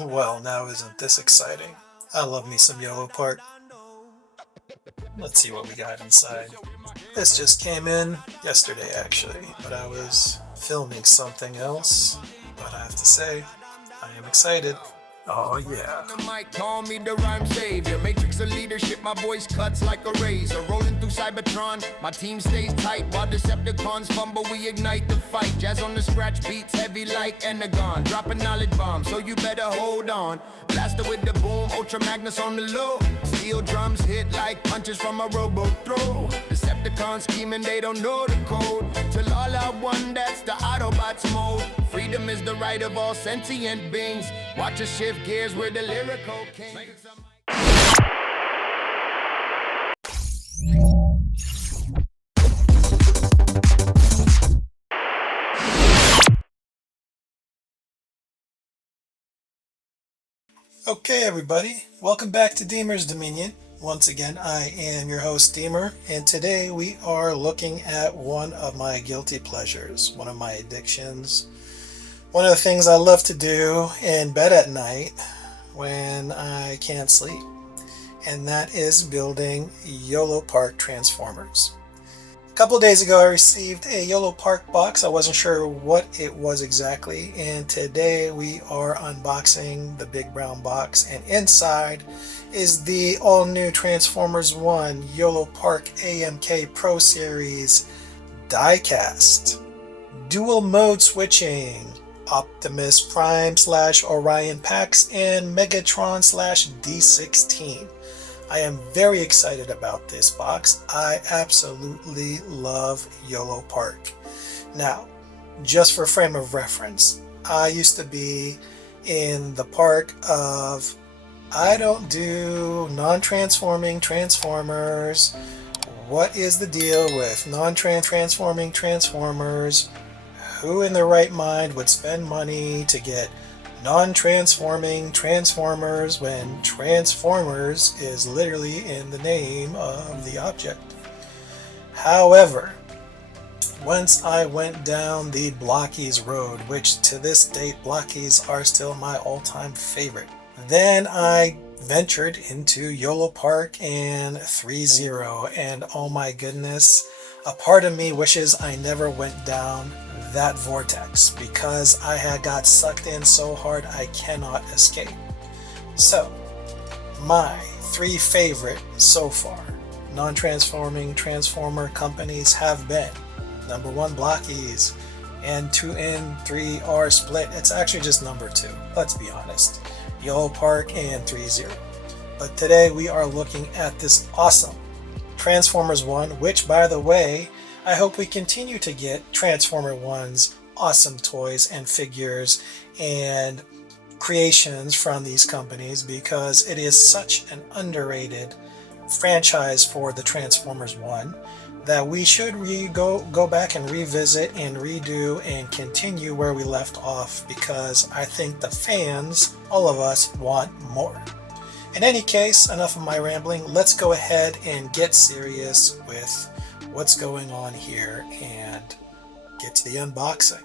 Well, now isn't this exciting? I love me some Yolopark. Let's see what we got inside. This just came in yesterday, actually, but I was filming something else. But I have to say, I am excited. Oh yeah. The mic, call me the rhyme savior. Matrix of leadership, my voice cuts like a razor. Rolling through Cybertron, my team stays tight. While Decepticons fumble, we ignite the fight. Jazz on the scratch beats, heavy like Energon. Dropping knowledge bombs, so you better hold on. Blaster with the boom, Ultra Magnus on the low. Steel drums hit like punches from a robo throw. Decepticons scheming, they don't know the code. Till all I want, that's the Autobots mode. Freedom is the right of all sentient beings. Watch us shift gears, we're the lyrical kings. Okay, everybody, welcome back to Deemer's Dominion. Once again, I am your host, Deemer, and today we are looking at one of my guilty pleasures, one of my addictions, one of the things I love to do in bed at night when I can't sleep, and that is building Yolopark transformers. A couple of days ago, I received a Yolopark box. I wasn't sure what it was exactly, and today we are unboxing the big brown box, and inside is the all-new Transformers 1 Yolopark AMK Pro Series diecast. Dual mode switching, Optimus Prime / Orion Pax, and Megatron / D16. I am very excited about this box. I absolutely love Yolopark. Now, just for frame of reference, I used to be in the park of I don't do non-transforming Transformers. What is the deal with non-transforming Transformers? Who in their right mind would spend money to get non-transforming Transformers when Transformers is literally in the name of the object? However, once I went down the Blockies road, which to this date Blockies are still my all-time favorite, then I ventured into Yolopark and 3-0, and oh my goodness, a part of me wishes I never went down that vortex because I had got sucked in so hard I cannot escape. So, my three favorite so far non-transforming Transformer companies have been number 1 Blockies, and 2 and 3 are split. It's actually just number 2, let's be honest. Yolopark and 3-0. But today we are looking at this awesome Transformers 1, which by the way, I hope we continue to get Transformer 1's awesome toys and figures and creations from these companies because it is such an underrated franchise for the Transformers 1 that we should go back and revisit and redo and continue where we left off because I think the fans, all of us, want more. In any case, enough of my rambling. Let's go ahead and get serious with what's going on here and get to the unboxing.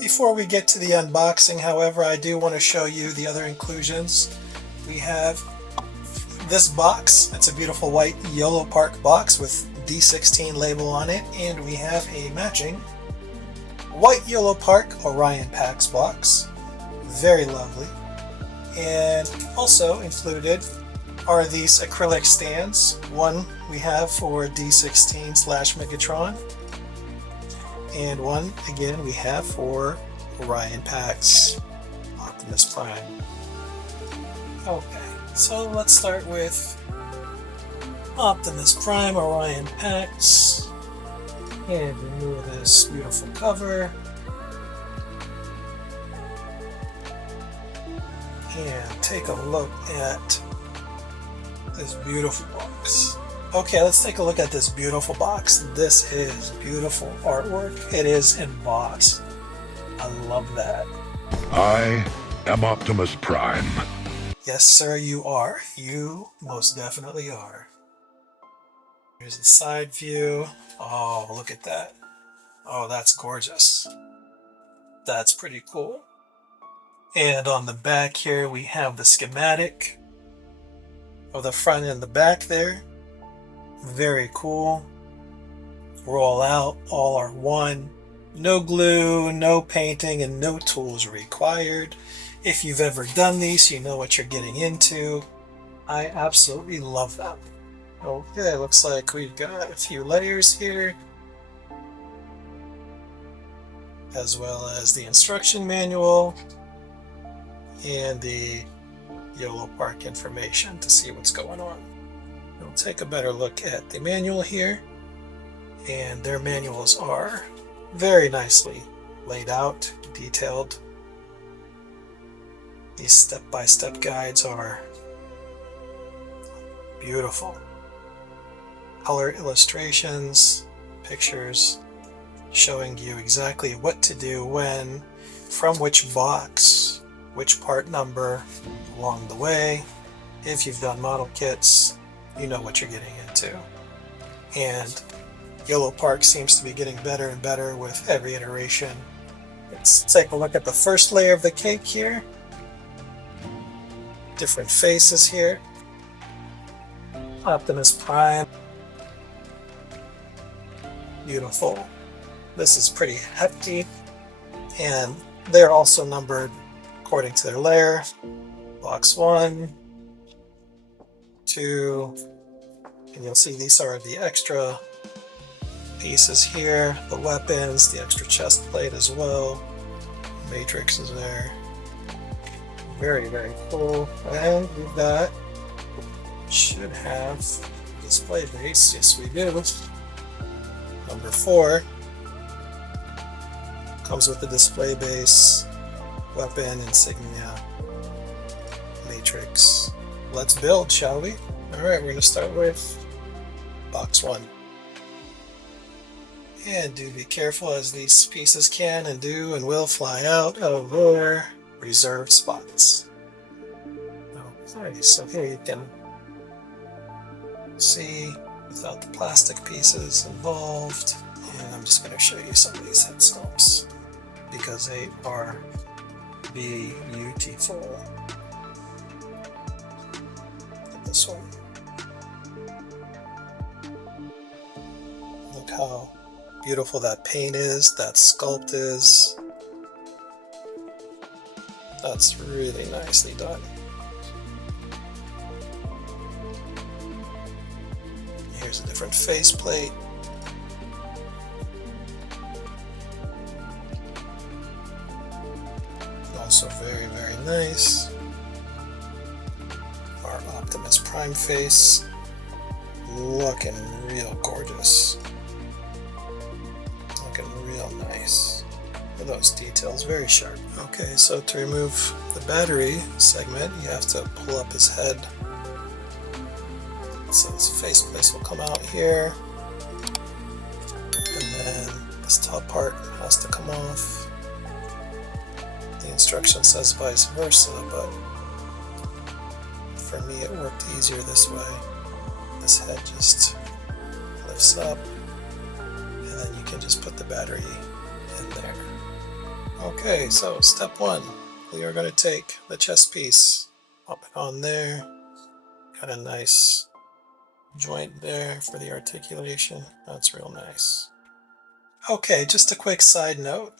Before we get to the unboxing, however, I do want to show you the other inclusions. We have this box. It's a beautiful white Yolopark box with D16 label on it, and we have a matching white Yolopark Orion Pax box. Very lovely. And also included are these acrylic stands. One we have for D16 / Megatron, and one again we have for Orion Pax Optimus Prime. Okay, so let's start with Optimus Prime Orion Pax and remove this beautiful cover. And take a look at this beautiful box. Okay, let's take a look at this beautiful box. This is beautiful artwork. It is embossed. I love that. I am Optimus Prime. Yes, sir, you are. You most definitely are. Here's the side view. Oh, look at that. Oh, that's gorgeous. That's pretty cool. And on the back here, we have the schematic of the front and the back there. Very cool. Roll out, all are one. No glue, no painting, and no tools required. If you've ever done these, you know what you're getting into. I absolutely love them. Okay, looks like we've got a few layers here, as well as the instruction manual and the Yolopark information to see what's going on. We'll take a better look at the manual here, and their manuals are very nicely laid out, detailed. These step-by-step guides are beautiful. Color illustrations, pictures showing you exactly what to do when, from which box, which part number along the way. If you've done model kits, you know what you're getting into. And Yolopark seems to be getting better and better with every iteration. Let's take a look at the first layer of the cake here. Different faces here. Optimus Prime. Beautiful. This is pretty hefty, and they're also numbered according to their layer. Box 1, 2, and you'll see these are the extra pieces here, the weapons, the extra chest plate as well. Matrix is there. Very, very cool. And we've got, should have display base. Yes, we do. Number 4 comes with the display base, weapon, insignia, matrix. Let's build, shall we? Alright, we're going to start with box 1. And do be careful, as these pieces can and do and will fly out of their reserved spots. Okay, so here you can see without the plastic pieces involved, and I'm just going to show you some of these head sculpts because they are beautiful. Look at this one. Look how beautiful that paint is, that sculpt is. That's really nicely done. Here's a different faceplate. Also very, very nice. Our Optimus Prime face, looking real gorgeous. Looking real nice. Look at those details, very sharp. Okay, so to remove the battery segment, you have to pull up his head. So this faceplate will come out here, and then this top part has to come off. The instruction says vice versa, but for me it worked easier this way. This head just lifts up, and then you can just put the battery in there. Okay, so step 1, we are going to take the chest piece, pop it on there. Got a nice joint there for the articulation. That's real nice. Okay, just a quick side note.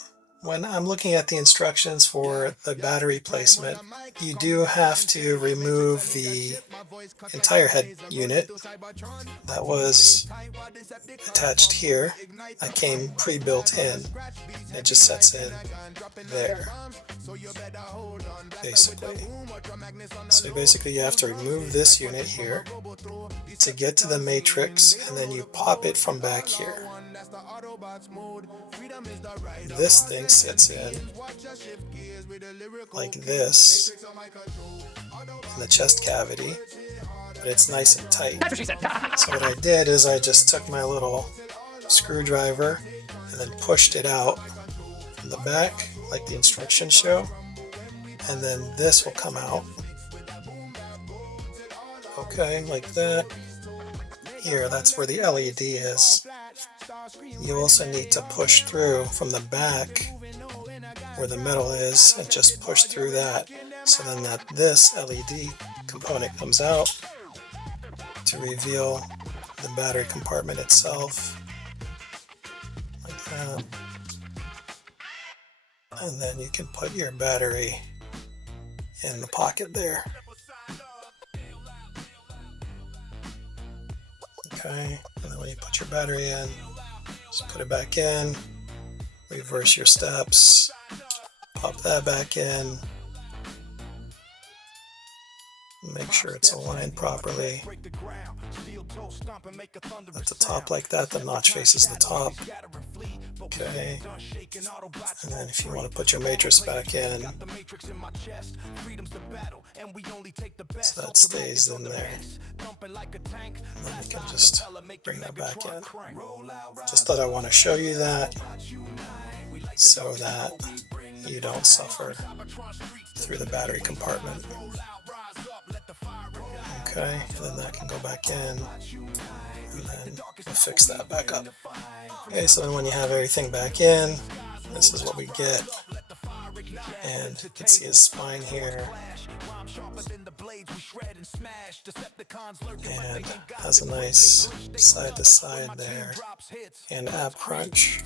When I'm looking at the instructions for the battery placement, you do have to remove the entire head unit that was attached here. That came pre-built in. It just sets in there, basically. So basically you have to remove this unit here to get to the matrix, and then you pop it from back here. This thing sits in like this in the chest cavity, but it's nice and tight. So what I did is I just took my little screwdriver and then pushed it out from the back like the instructions show, and then this will come out. Okay, like that. Here, that's where the LED is. You also need to push through from the back where the metal is and just push through that. So then this LED component comes out to reveal the battery compartment itself, like that. And then you can put your battery in the pocket there. Okay, and then when you put your battery in, just put it back in, reverse your steps, pop that back in, make sure it's aligned properly. At the top like that, the notch faces the top. Okay, and then if you want to put your matrix back in, so that stays in there, and then you can just bring that back in. Just thought I want to show you that so that you don't suffer through the battery compartment. Okay, and then that can go back in, and then we'll fix that back up. Okay, so then when you have everything back in, this is what we get. And you can see his spine here. And has a nice side to side there. And ab crunch.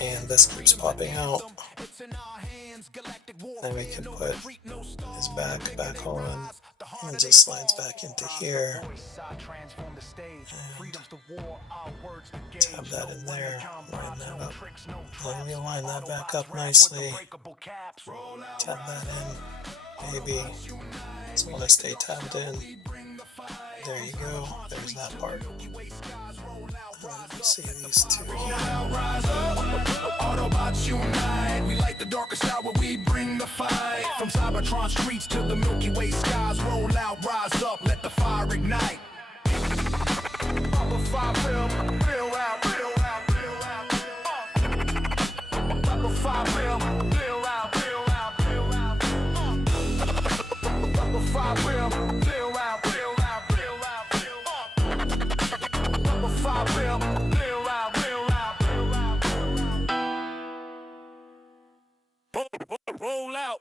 And this keeps popping out. Then we can put his back on. And it just slides back into here. And tab that in there, line that up. Then we line that back up nicely. Tab that in, maybe. So when I stay tabbed in, there you go. There's that part. See these two. Autobots unite. We light the darkest hour, we bring the fight. From Cybertron streets to the Milky Way skies, roll out, rise up, let the fire ignite. Up a 5 film, fill out, fill out, fill out. Up a 5 film, fill out, fill out, fill out. Up a 5 film, fill out, fill out, fill out, fill out. Up a 5 film. Roll out.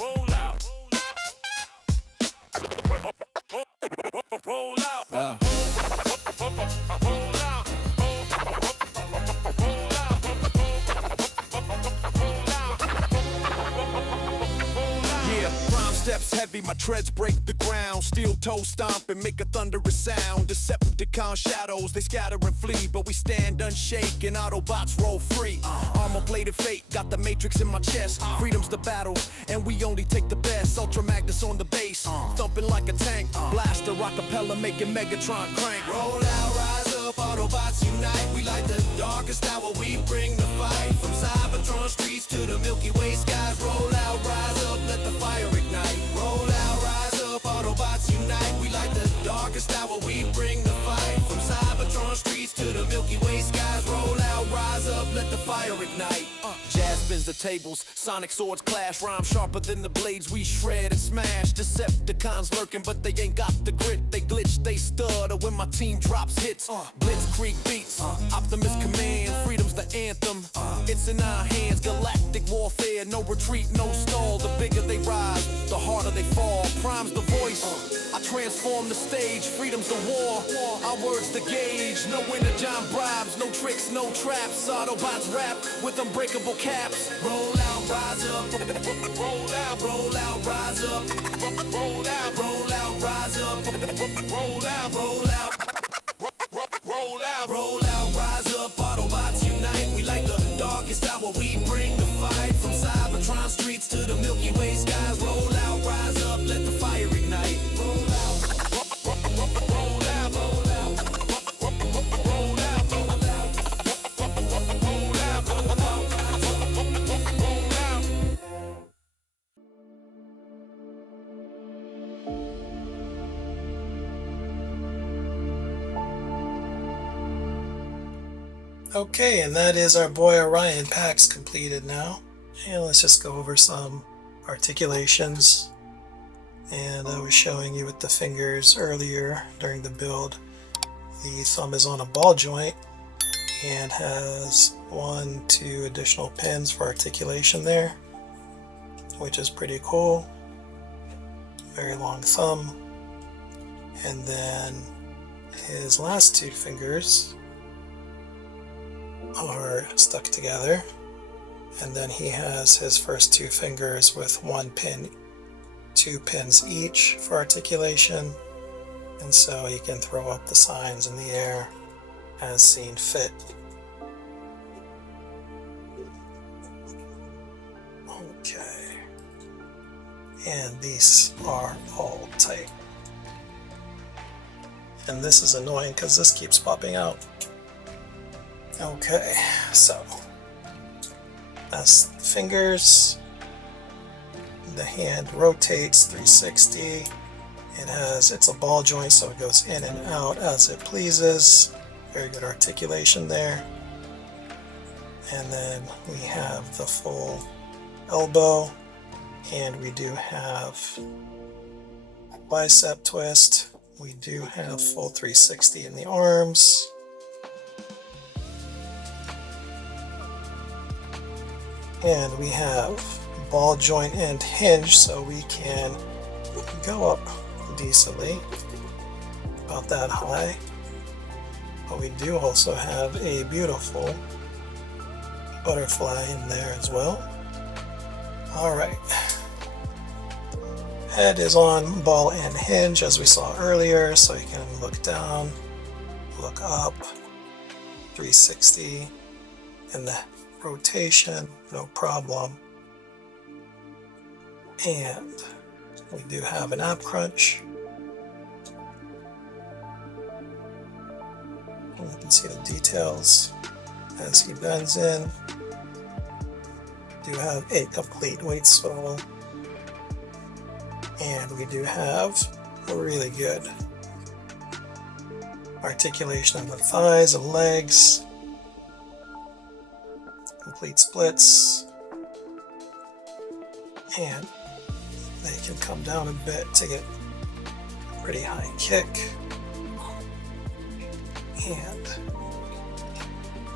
Roll out. Roll out. Steps heavy, my treads break the ground. Steel toe stomp and make a thunderous sound. Decepticon shadows, they scatter and flee, but we stand unshaken, Autobots roll free. Armor plated fate, got the matrix in my chest. Freedom's the battle, and we only take the best. Ultra Magnus on the bass, thumping like a tank. Blaster, rockapella, making Megatron crank. Roll out, rise up, Autobots unite. We light the darkest hour, we bring the fight. From Cybertron streets to the Milky Way skies. Roll out, rise up, let the fire ignite. Roll out, rise up, Autobots unite. We light the darkest hour, we bring the fight. From Cybertron streets to the Milky Way skies. Roll out, rise up, let the fire ignite. Jazz spins the tables, sonic swords clash. Rhyme sharper than the blades, we shred and smash. Decepticons lurking, but they ain't got the grit. They glitch, they stutter when my team drops hits. Blitzkrieg beats, Optimus command. Freedom's the anthem, it's in our hands. Galactic warfare, no retreat, no stall. The bigger they rise, the harder they fall. Prime's the voice, I transform the stage. Freedom's the war, our words the gauge. No John bribes, no tricks, no traps. Autobots rap with unbreakable caps. Roll out, rise up. Roll out, rise up. Roll out, rise up. Roll out, roll out, rise up. Autobots unite. We like the darkest hour, we bring the fight. From Cybertron streets to the Milky Way skies. Roll out, rise up, let the fire ignite. Roll out, roll out, roll out. Okay, and that is our boy Orion Pax completed now. And let's just go over some articulations. And I was showing you with the fingers earlier during the build. The thumb is on a ball joint, and has 2 additional pins for articulation there, which is pretty cool. Very long thumb. And then his last 2 fingers are stuck together. And then he has his first 2 fingers with 1 pin, 2 pins each for articulation. And so he can throw up the signs in the air as seen fit. Okay. And these are all tight. And this is annoying because this keeps popping out. Okay, so that's the fingers. The hand rotates 360. It's a ball joint, so it goes in and out as it pleases. Very good articulation there. And then we have the full elbow, and we do have bicep twist. We do have full 360 in the arms. And we have ball joint and hinge, so we can go up decently, about that high. But we do also have a beautiful butterfly in there as well. Alright. Head is on ball and hinge as we saw earlier, so you can look down, look up, 360, and the rotation, no problem. And we do have an ab crunch. And you can see the details as he bends in. We do have a complete weight swivel. And we do have a really good articulation of the thighs and legs. Complete splits. And they can come down a bit to get a pretty high kick. And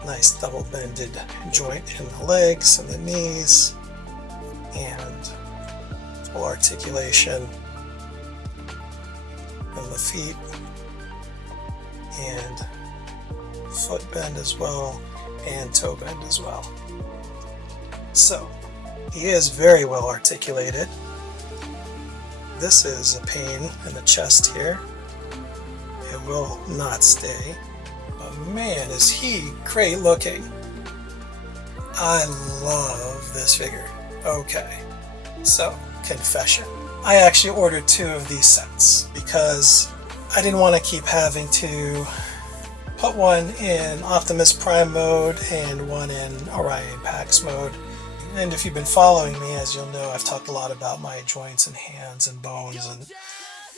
nice double bended joint in the legs and the knees. And full articulation in the feet. And foot bend as well. And toe bend as well. So, he is very well articulated. This is a pain in the chest here. It will not stay. But man, is he great looking. I love this figure. Okay, so confession. I actually ordered 2 of these sets because I didn't want to keep having to put one in Optimus Prime mode and one in Orion Pax mode. And if you've been following me, as you'll know, I've talked a lot about my joints and hands and bones and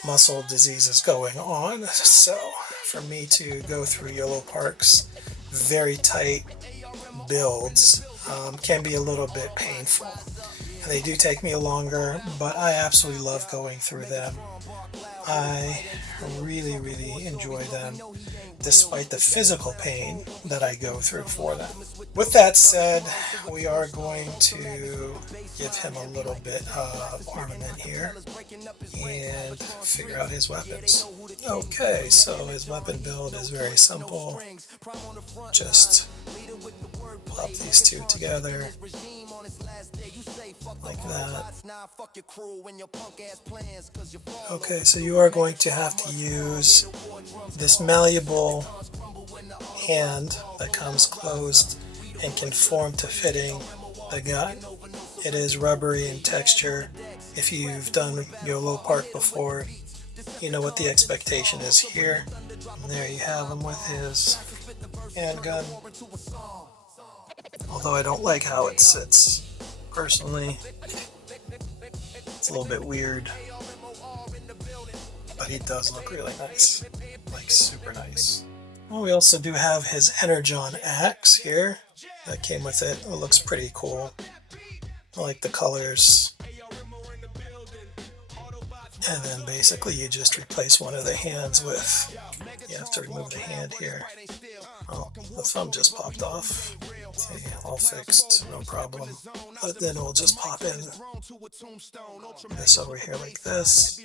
muscle diseases going on. So for me to go through Yolopark's very tight builds can be a little bit painful. And they do take me longer, but I absolutely love going through them. I really enjoy them, despite the physical pain that I go through for them. With that said, we are going to give him a little bit of armament here and figure out his weapons. Okay, so his weapon build is very simple. Just pop these 2 together like that. Okay, so you are going to have to use this malleable hand that comes closed and can form to fitting the gun. It is rubbery in texture. If you've done Yolopark before, you know what the expectation is here. And there you have him with his handgun. Although I don't like how it sits. Personally, it's a little bit weird. But he does look really nice. Like super nice. Well, we also do have his Energon axe here. That came with it. It looks pretty cool. I like the colors. And then basically you just replace one of the hands with, you have to remove the hand here, Oh, the thumb just popped off. Okay, all fixed, no problem. But then we'll just pop in this over here like this.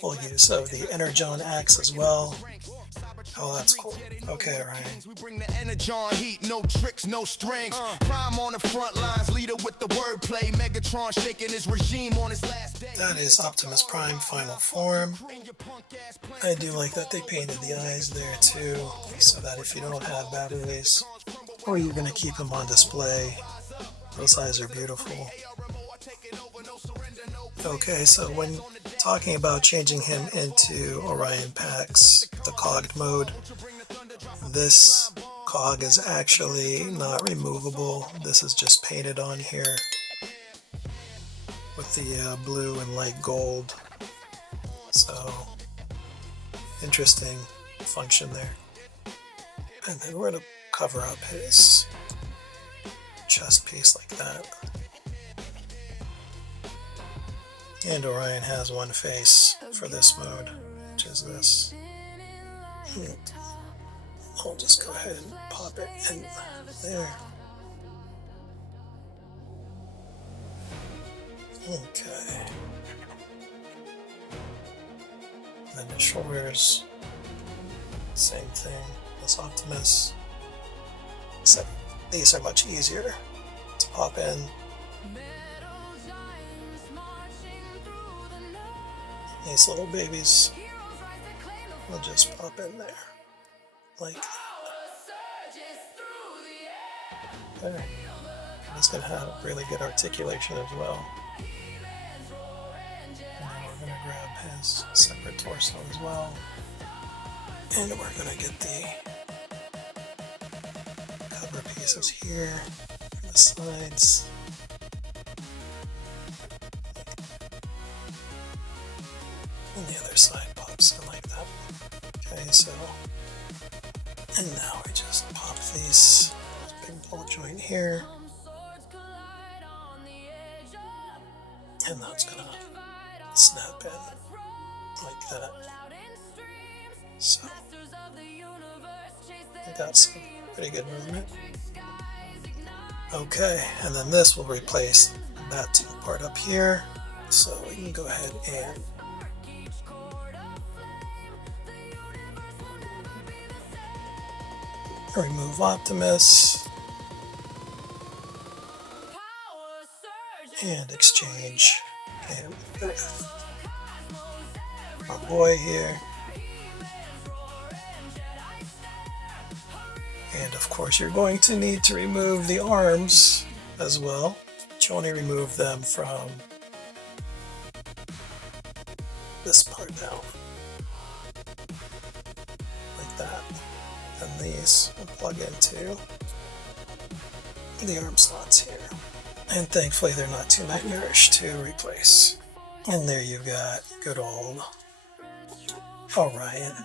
Full use of the Energon axe as well. Oh, that's cool. Okay, Orion. We bring the Energon heat, no tricks, no strings. Prime on the front lines, leader with the wordplay. Megatron shaking his regime on his last day. That is Optimus Prime final form. I do like that they painted the eyes there too, so that if you don't have batteries, or you're going to keep them on display, those eyes are beautiful. Okay, so when talking about changing him into Orion Pax, the cogged mode, this cog is actually not removable. This is just painted on here with the blue and light gold. So, interesting function there. And then we're going to cover up his chest piece like that. And Orion has one face for this mode, which is this. I'll just go ahead and pop it in there. Okay. Then the shoulders, same thing as Optimus, except these are much easier to pop in. These little babies will just pop in there, like that. There. It's going to have really good articulation as well. And then we're going to grab his separate torso as well. And we're going to get the cover pieces here, the sides. And the other side pops in like that. Okay, so, and now we just pop these big ball joint here, and that's gonna snap in like that. So, we got some pretty good movement. Okay, and then this will replace that part up here. So we can go ahead and remove Optimus and exchange him with our boy here. And of course you're going to need to remove the arms as well, but you only remove them from this part down, like that. And these will plug into the arm slots here. And thankfully they're not too nightmarish to replace. And there you've got good old Orion.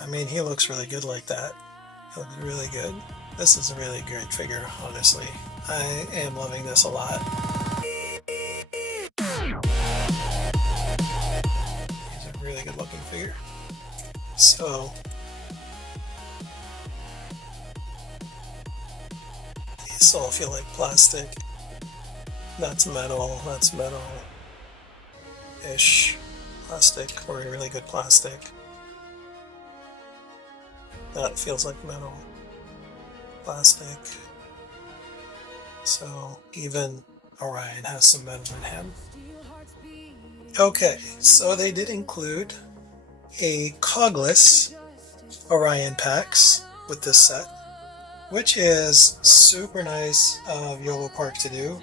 I mean, he looks really good like that. He looks really good. This is a really great figure, honestly. I am loving this a lot. He's a really good looking figure. So, these all feel like plastic. That's metal, that's metal-ish plastic, or a really good plastic. That feels like metal, plastic. So even Orion has some metal in him. Okay, so they did include a cogless Orion Pax with this set, which is super nice of Yolopark to do.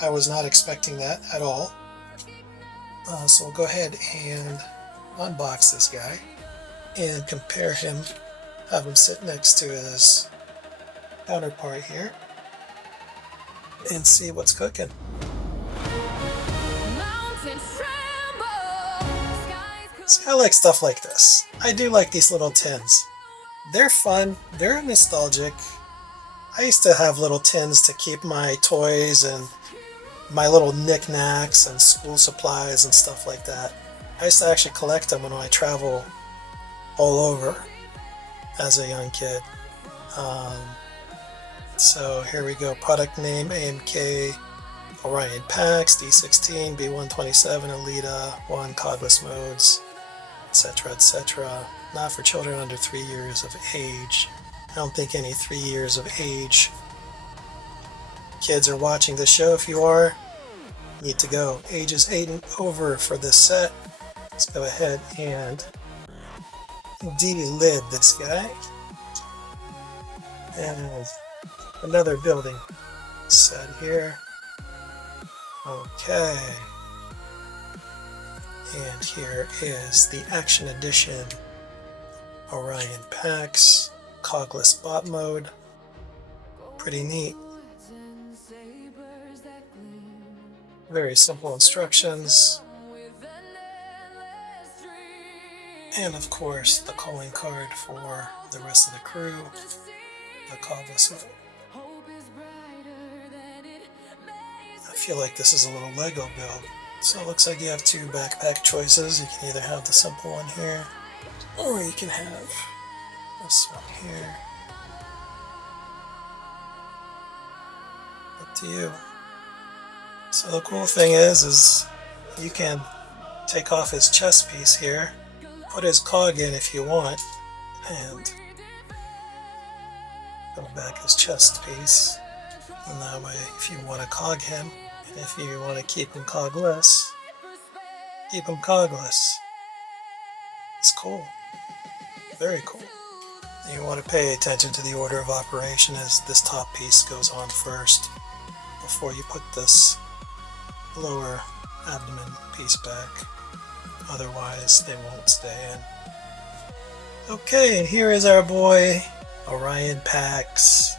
I was not expecting that at all. So we'll go ahead and unbox this guy and compare him, have him sit next to his counterpart here, and see what's cooking. See, I like stuff like this. I do like these little tins. They're fun, they're nostalgic. I used to have little tins to keep my toys and my little knickknacks and school supplies and stuff like that. I used to actually collect them when I travel all over as a young kid. So here we go. Product name AMK, Orion Pax, D16, B127, Elita, 1 cogless modes, etc. etc. Not for children under 3 years of age. I don't think any 3 years of age kids are watching this show. If you are, need to go. Ages 8 and over for this set. Let's go ahead and de-lid this guy. And another building set here. Okay. And here is the Action Edition Orion Pax, cogless bot mode. Pretty neat. Very simple instructions. And of course, the calling card for the rest of the crew, the cogless mode. I feel like this is a little Lego build. So it looks like you have 2 backpack choices. You can either have the simple one here, or you can have this one here. Up to you. So the cool thing is you can take off his chest piece here, put his cog in if you want, and go back his chest piece. And that way, if you want to cog him, and if you want to keep him cogless, keep him cogless. It's cool. Very cool. You want to pay attention to the order of operation as this top piece goes on first before you put this lower abdomen piece back. Otherwise, they won't stay in. Okay, and here is our boy, Orion Pax.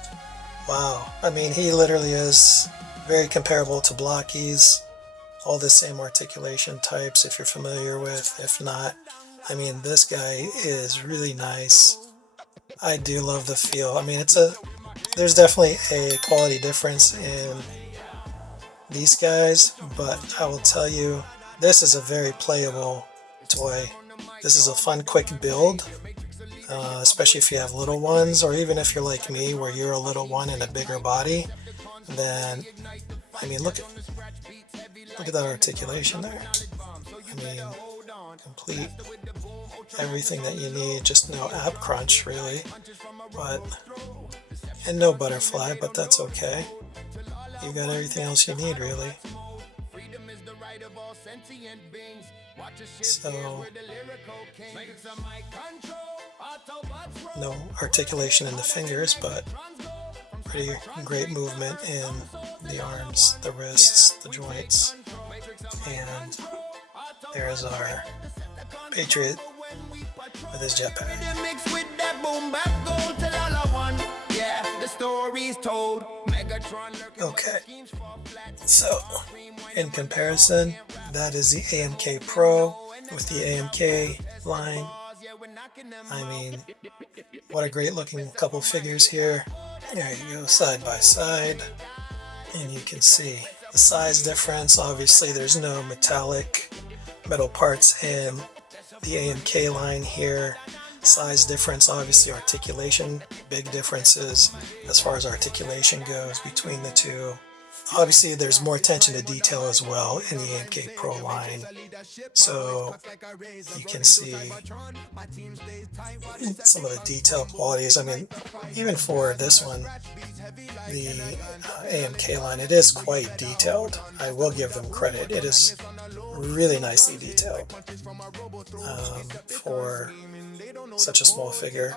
Wow, I mean, he literally is very comparable to Blockies. All the same articulation types if you're familiar with. If not, I mean, this guy is really nice. I do love the feel. I mean, there's definitely a quality difference in these guys, but I will tell you, this is a very playable toy. This is a fun, quick build, especially if you have little ones, or even if you're like me, where you're a little one in a bigger body. Then, I mean, look at that articulation there. I mean, complete everything that you need. Just no ab crunch, really, and no butterfly, but that's okay. You got everything else you need, really. So, no articulation in the fingers, but pretty great movement in the arms, the wrists, the joints. And there's our Patriot with his jetpack. Okay, so in comparison, that is the AMK Pro with the AMK line. I mean, what a great looking couple figures here. There you go, side by side, and you can see the size difference. Obviously, there's no metal parts in the AMK line here. Size difference, obviously articulation, big differences as far as articulation goes between the two. Obviously, there's more attention to detail as well in the AMK Pro line. So you can see some of the detail qualities. I mean, even for this one, the AMK line, it is quite detailed. I will give them credit. It is really nicely detailed for such a small figure.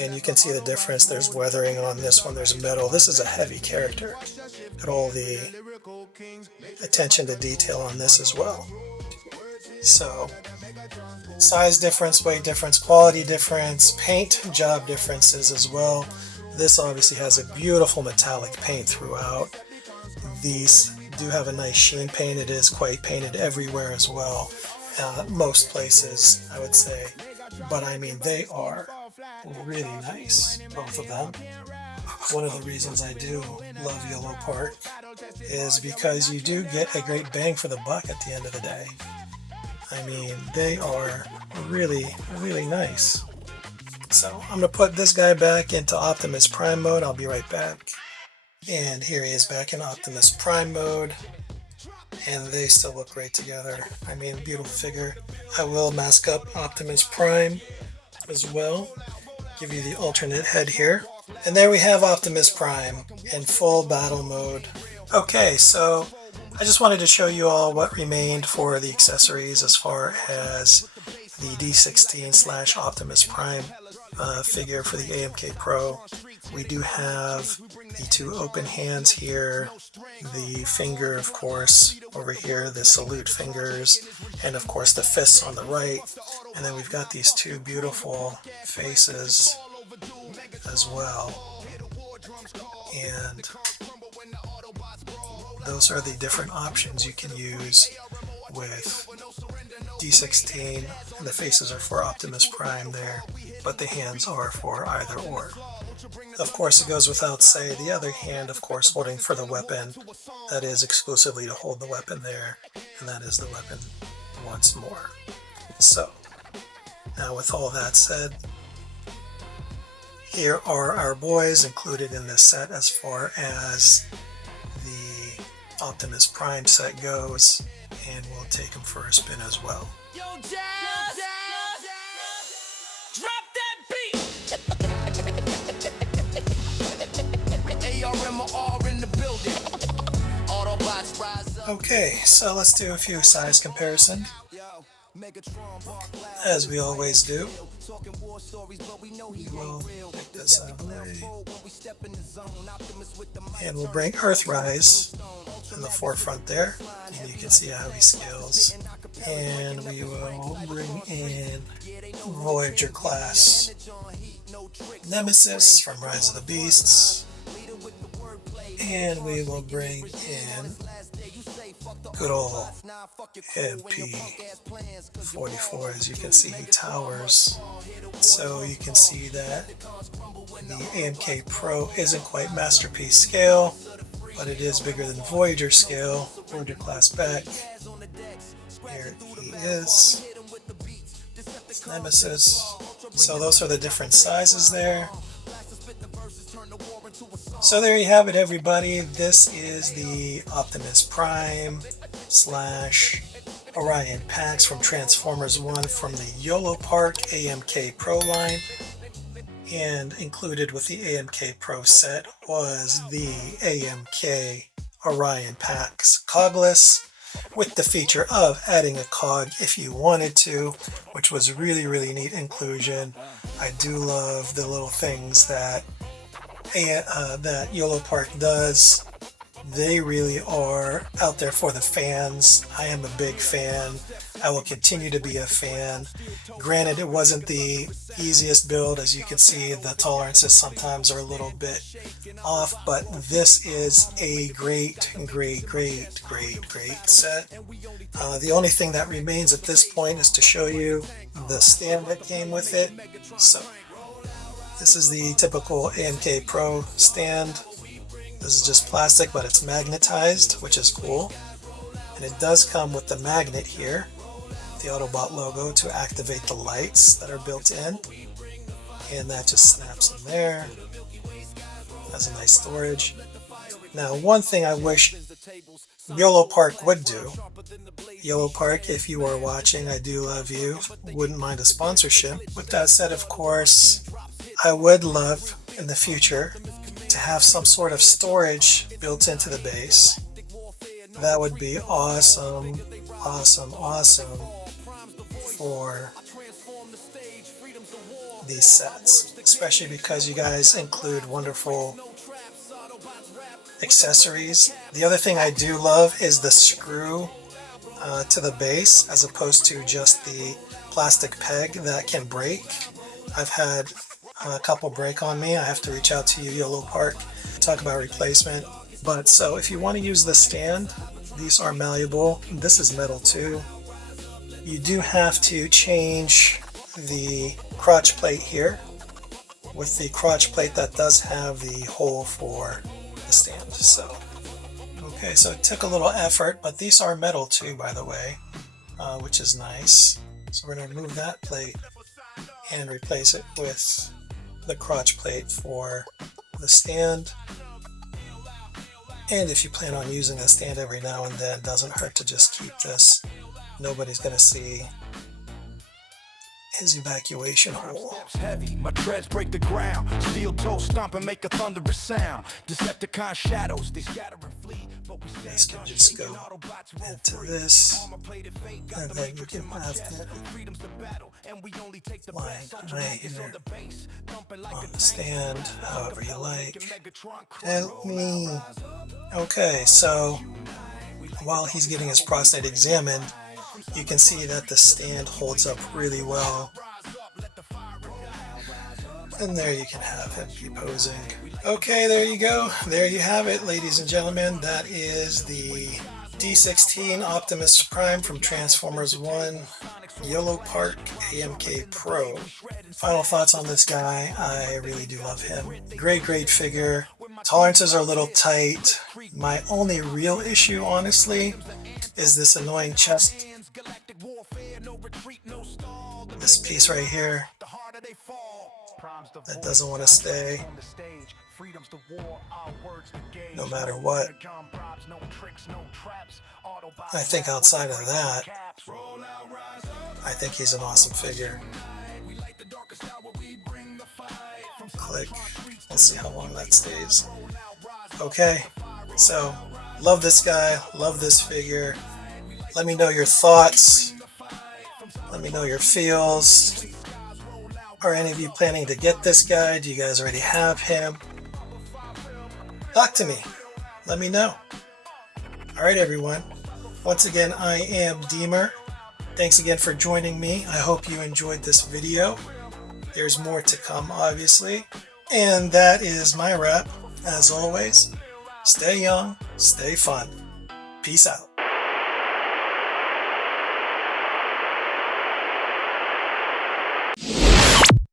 And you can see the difference. There's weathering on this one. There's metal. This is a heavy character. At all the attention to detail on this as well. So, size difference, weight difference, quality difference, paint job differences as well. This obviously has a beautiful metallic paint throughout. These do have a nice sheen paint. It is quite painted everywhere as well. Most places, I would say. But I mean, they are really nice, both of them. One of the reasons I do love Yolopark is because you do get a great bang for the buck at the end of the day. I mean, they are really, really nice. So I'm going to put this guy back into Optimus Prime mode. I'll be right back. And here he is back in Optimus Prime mode. And they still look great together. I mean, beautiful figure. I will mask up Optimus Prime as well. Give you the alternate head here. And there we have Optimus Prime in full battle mode. Okay, so I just wanted to show you all what remained for the accessories as far as the D16/Optimus Prime figure for the AMK Pro. We do have the two open hands here, the finger, of course, over here, the salute fingers, and of course the fists on the right. And then we've got these two beautiful faces as well. And those are the different options you can use with D16, and the faces are for Optimus Prime there, but the hands are for either or. Of course, it goes without saying, the other hand, of course, holding for the weapon, that is exclusively to hold the weapon there, and that is the weapon once more. So, now with all that said, here are our boys included in this set as far as the Optimus Prime set goes, and we'll take them for a spin as well. Yo, Jazz! Drop that beat! ARMR in the building. Autobots rise up. Okay, so let's do a few size comparison, as we always do. We'll pick this out of the way. And we'll bring Earthrise in the forefront there, and you can see how he scales. And we will bring in Voyager class Nemesis from Rise of the Beasts, and we will bring in good old MP44. As you can see, he towers, so you can see that the AMK Pro isn't quite Masterpiece scale, but it is bigger than Voyager scale. Voyager class back. Here he is. Nemesis. So those are the different sizes there. So there you have it, everybody. This is the Optimus Prime / Orion Pax from Transformers 1 from the Yolopark AMK Pro line. And included with the AMK Pro set was the AMK Orion Pax cogless, with the feature of adding a cog if you wanted to, which was really, really neat inclusion. I do love the little things that Yolopark does. They really are out there for the fans. I am a big fan. I will continue to be a fan. Granted, it wasn't the easiest build. As you can see, the tolerances sometimes are a little bit off, but this is a great set. The only thing that remains at this point is to show you the stand that came with it. So this is the typical AMK Pro stand. This is just plastic, but it's magnetized, which is cool. And it does come with the magnet here, the Autobot logo, to activate the lights that are built in. And that just snaps in there. Has a nice storage. Now, one thing I wish Yolopark would do. Yolopark, if you are watching, I do love you. Wouldn't mind a sponsorship. With that said, of course, I would love in the future to have some sort of storage built into the base. That would be awesome for these sets, especially because you guys include wonderful accessories. The other thing I do love is the screw to the base, as opposed to just the plastic peg that can break. I've had a couple break on me. I have to reach out to you, Yolopark, talk about replacement. But so if you want to use the stand, these are malleable. This is metal too. You do have to change the crotch plate here with the crotch plate that does have the hole for the stand. So okay, so it took a little effort, but these are metal too, by the way. which is nice. So we're going to remove that plate and replace it with the crotch plate for the stand. And if you plan on using the stand every now and then, it doesn't hurt to just keep this. Nobody's going to see his evacuation hole. Heavy, my treads break the ground. Steel toe stomp and make a thunderous sound. Decepticon shadows, they scatter and flee. This can just go into this, and then you can have that lying right here on the stand, however you like. Okay, so while he's getting his prostate examined, you can see that the stand holds up really well. And there you can have him be posing. Okay, there you go. There you have it, ladies and gentlemen. That is the D16 Optimus Prime from Transformers 1 Yolopark AMK Pro. Final thoughts on this guy. I really do love him. Great figure. Tolerances are a little tight. My only real issue, honestly, is this annoying chest. This piece right here that doesn't want to stay no matter what. I think outside of that, I think he's an awesome figure. Click. Let's see how long that stays. Okay, so love this guy, love this figure. Let me know your thoughts. Let me know your feels. Are any of you planning to get this guy? Do you guys already have him? Talk to me. Let me know. Alright everyone. Once again, I am Deemer. Thanks again for joining me. I hope you enjoyed this video. There's more to come, obviously. And that is my wrap. As always, stay young, stay fun. Peace out.